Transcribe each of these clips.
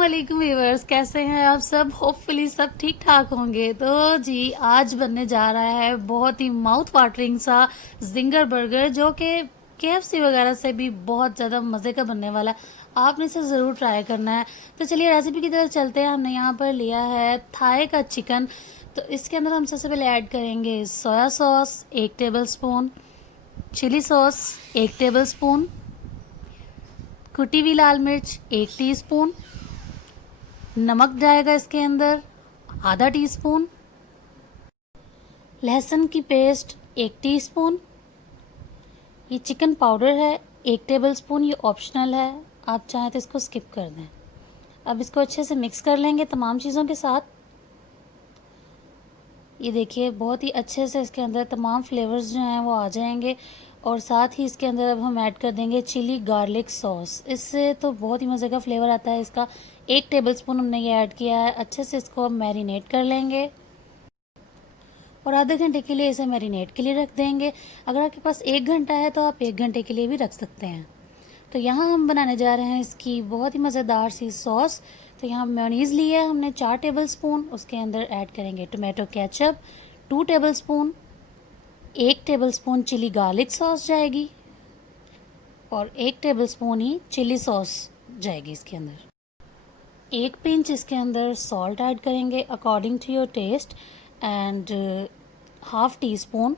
अस्सलामुअलैकुम व्यूअर्स, कैसे हैं आप सब। होपफुली सब ठीक ठाक होंगे। तो जी आज बनने जा रहा है बहुत ही माउथ वाटरिंग सा जिंगर बर्गर, जो कि केएफसी वगैरह से भी बहुत ज़्यादा मज़े का बनने वाला है। आपने इसे ज़रूर ट्राई करना है। तो चलिए रेसिपी की तरफ चलते हैं। हमने यहाँ पर लिया है थाई का चिकन। तो इसके अंदर हम सबसे पहले ऐड करेंगे soya sauce 1 tablespoon, chilli sauce 1 tablespoon, कुटी हुई लाल मिर्च 1 टीस्पून, नमक जाएगा इसके अंदर आधा टीस्पून, लहसुन की पेस्ट 1 टीस्पून, ये चिकन पाउडर है 1 टेबलस्पून। ये ऑप्शनल है, आप चाहें तो इसको स्किप कर दें। अब इसको अच्छे से मिक्स कर लेंगे तमाम चीज़ों के साथ। ये देखिए बहुत ही अच्छे से इसके अंदर तमाम फ्लेवर्स जो हैं वो आ जाएंगे। और साथ ही इसके अंदर अब हम ऐड कर देंगे चिली गार्लिक सॉस। इससे तो बहुत ही मज़े का फ्लेवर आता है इसका। 1 टेबलस्पून हमने ये ऐड किया है। अच्छे से इसको हम मैरिनेट कर लेंगे और आधे घंटे के लिए इसे मैरिनेट के लिए रख देंगे। अगर आपके पास 1 घंटा है तो आप 1 घंटे के लिए भी रख सकते हैं। तो यहाँ हम बनाने जा रहे हैं इसकी बहुत ही मज़ेदार सी सॉस। तो यहाँ मेयोनीज़ लिया है हमने 4 टेबलस्पून। उसके अंदर ऐड करेंगे tomato ketchup 2 tablespoon, 1 tablespoon chilli garlic sauce जाएगी और 1 टेबलस्पून ही चिली सॉस जाएगी इसके अंदर। 1 पिंच इसके अंदर सॉल्ट ऐड करेंगे according to your taste and half teaspoon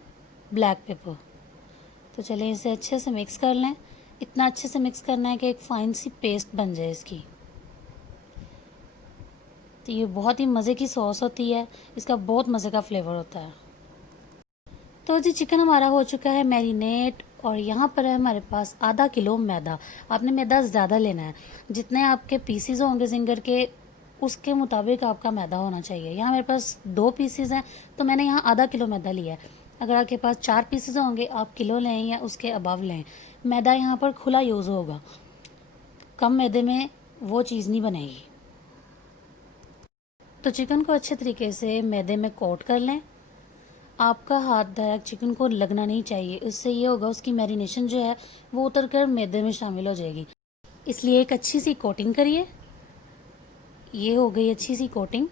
black pepper. तो चलिए इसे अच्छे से मिक्स कर लें। इतना अच्छे से मिक्स करना है कि एक फाइन सी पेस्ट बन जाए इसकी। तो ये बहुत ही मज़े की सॉस होती है, इसका बहुत मज़े का फ्लेवर होता है। तो जी चिकन हमारा हो चुका है मैरिनेट और यहाँ पर है हमारे पास आधा किलो मैदा। आपने मैदा ज़्यादा लेना है, जितने आपके पीसीज होंगे जिंगर के उसके मुताबिक आपका मैदा होना चाहिए। यहाँ मेरे पास 2 पीसीज हैं तो मैंने यहाँ आधा किलो मैदा लिया है। अगर आपके पास 4 पीसीज होंगे आप किलो लें या उसके अबव लें। मैदा यहाँ पर खुला यूज़ होगा, कम मैदे में वो चीज़ नहीं बनेगी। तो चिकन को अच्छे तरीके से मैदे में कोट कर लें। आपका हाथ डायरेक्ट चिकन को लगना नहीं चाहिए, इससे ये होगा उसकी मैरिनेशन जो है वो उतर कर मैदे में शामिल हो जाएगी। इसलिए एक अच्छी सी कोटिंग करिए। ये हो गई अच्छी सी कोटिंग।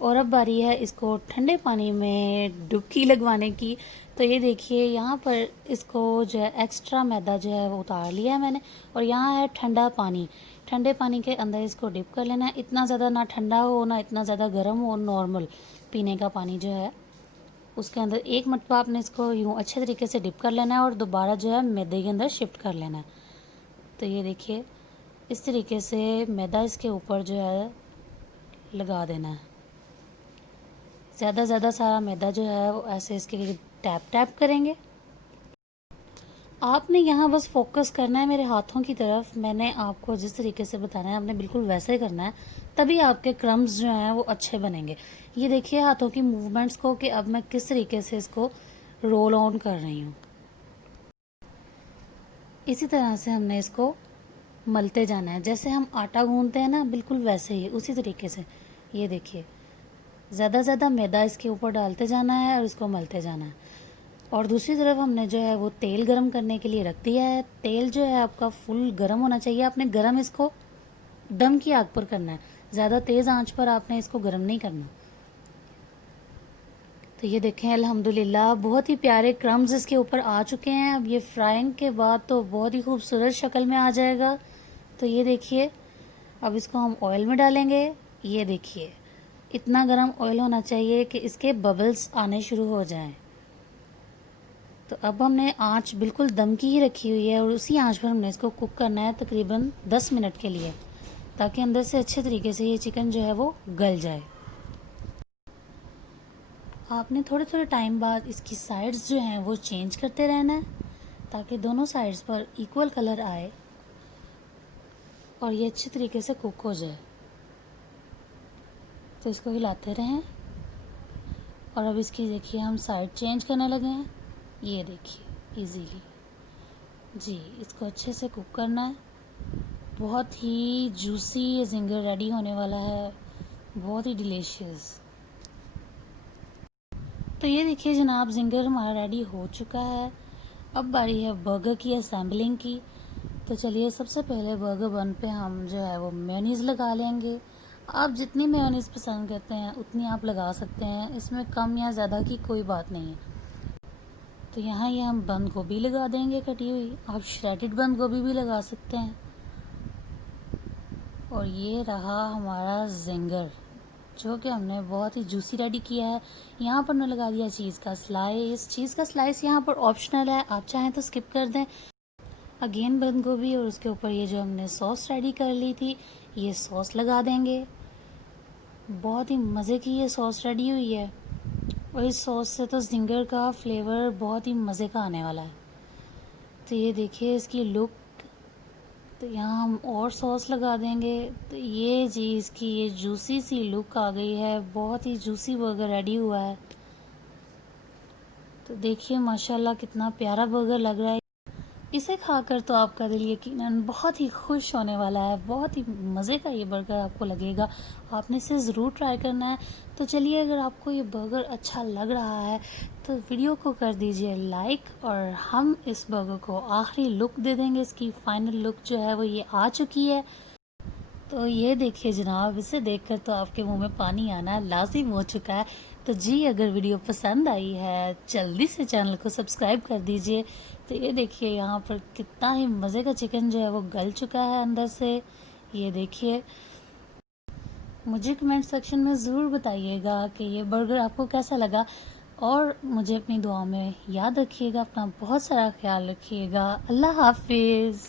और अब बारी है इसको ठंडे पानी में डुबकी लगवाने की। तो ये देखिए यहाँ पर इसको जो है एक्स्ट्रा मैदा जो है वो उतार लिया है मैंने। और यहाँ है ठंडा पानी। ठंडे पानी के अंदर इसको डिप कर लेना है। इतना ज़्यादा ना ठंडा हो ना इतना ज़्यादा गर्म हो, नॉर्मल पीने का पानी जो है उसके अंदर एक मरतबा आपने इसको यूँ अच्छे तरीके से डिप कर लेना है और दोबारा जो है मैदे के अंदर शिफ्ट कर लेना है। तो ये देखिए इस तरीके से मैदा इसके ऊपर जो है लगा देना है। ज़्यादा सारा मैदा जो है वो ऐसे इसके टैप टैप करेंगे। आपने यहाँ बस फोकस करना है मेरे हाथों की तरफ। मैंने आपको जिस तरीके से बताना है आपने बिल्कुल वैसे ही करना है, तभी आपके क्रम्स जो हैं वो अच्छे बनेंगे। ये देखिए हाथों की मूवमेंट्स को कि अब मैं किस तरीके से इसको रोल ऑन कर रही हूँ। इसी तरह से हमने इसको मलते जाना है, जैसे हम आटा गूंदते हैं ना, बिल्कुल वैसे ही उसी तरीके से। ये देखिए ज़्यादा मैदा इसके ऊपर डालते जाना है और इसको मलते जाना है। और दूसरी तरफ हमने जो है वो तेल गरम करने के लिए रख दिया है। तेल जो है आपका फुल गरम होना चाहिए। आपने गरम इसको दम की आग पर करना है, ज़्यादा तेज़ आंच पर आपने इसको गरम नहीं करना। तो ये देखें अल्हम्दुलिल्लाह बहुत ही प्यारे क्रम्स इसके ऊपर आ चुके हैं। अब ये फ्राइंग के बाद तो बहुत ही खूबसूरत शक्ल में आ जाएगा। तो ये देखिए अब इसको हम ऑयल में डालेंगे। ये देखिए इतना गर्म ऑयल होना चाहिए कि इसके बबल्स आने शुरू हो जाएं। तो अब हमने आंच बिल्कुल दम की ही रखी हुई है और उसी आंच पर हमने इसको कुक करना है तकरीबन 10 मिनट के लिए, ताकि अंदर से अच्छे तरीके से ये चिकन जो है वो गल जाए। आपने थोड़े टाइम बाद इसकी साइड्स जो हैं वो चेंज करते रहना है, ताकि दोनों साइड्स पर इक्वल कलर आए और ये अच्छे तरीके से कुक हो जाए। तो इसको हिलाते रहें। और अब इसकी देखिए हम साइड चेंज करने लगे हैं। ये देखिए इजीली जी इसको अच्छे से कुक करना है। बहुत ही जूसी ये जिंगर रेडी होने वाला है, बहुत ही डिलीशियस। तो ये देखिए जनाब जिंगर हमारा रेडी हो चुका है। अब बारी है बर्गर की असेंबलिंग की। तो चलिए सबसे पहले बर्गर बन पे हम जो है वो मेयोनीज़ लगा लेंगे। आप जितनी मेयोनीज़ पसंद करते हैं उतनी आप लगा सकते हैं, इसमें कम या ज़्यादा की कोई बात नहीं है। तो यहाँ ये हम बंद गोभी लगा देंगे कटी हुई, आप श्रेडेड बंद गोभी भी लगा सकते हैं। और ये रहा हमारा जिंगर जो कि हमने बहुत ही जूसी रेडी किया है। यहाँ पर हमने लगा दिया चीज़ का स्लाइस। चीज़ का स्लाइस यहाँ पर ऑप्शनल है, आप चाहें तो स्किप कर दें। अगेन बंद गोभी और उसके ऊपर ये जो हमने सॉस रेडी कर ली थी ये सॉस लगा देंगे। बहुत ही मज़े की ये सॉस रेडी हुई है और इस सॉस से तो जिंगर का फ्लेवर बहुत ही मज़े का आने वाला है। तो ये देखिए इसकी लुक। तो यहाँ हम और सॉस लगा देंगे। तो ये जी इसकी ये जूसी सी लुक आ गई है, बहुत ही जूसी बर्गर रेडी हुआ है। तो देखिए माशाल्लाह कितना प्यारा बर्गर लग रहा है। इसे खाकर तो आपका दिल यकीनन बहुत ही खुश होने वाला है। बहुत ही मज़े का ये बर्गर आपको लगेगा, आपने इसे ज़रूर ट्राई करना है। तो चलिए अगर आपको ये बर्गर अच्छा लग रहा है तो वीडियो को कर दीजिए लाइक और हम इस बर्गर को आखिरी लुक दे देंगे। इसकी फाइनल लुक जो है वो ये आ चुकी है। तो ये देखिए जनाब, इसे देखकर तो आपके मुंह में पानी आना लाजिम हो चुका है। तो जी अगर वीडियो पसंद आई है जल्दी से चैनल को सब्सक्राइब कर दीजिए। तो ये देखिए यहाँ पर कितना ही मज़े का चिकन जो है वो गल चुका है अंदर से। ये देखिए, मुझे कमेंट सेक्शन में ज़रूर बताइएगा कि ये बर्गर आपको कैसा लगा और मुझे अपनी दुआ में याद रखिएगा। अपना बहुत सारा ख्याल रखिएगा। अल्लाह हाफिज़।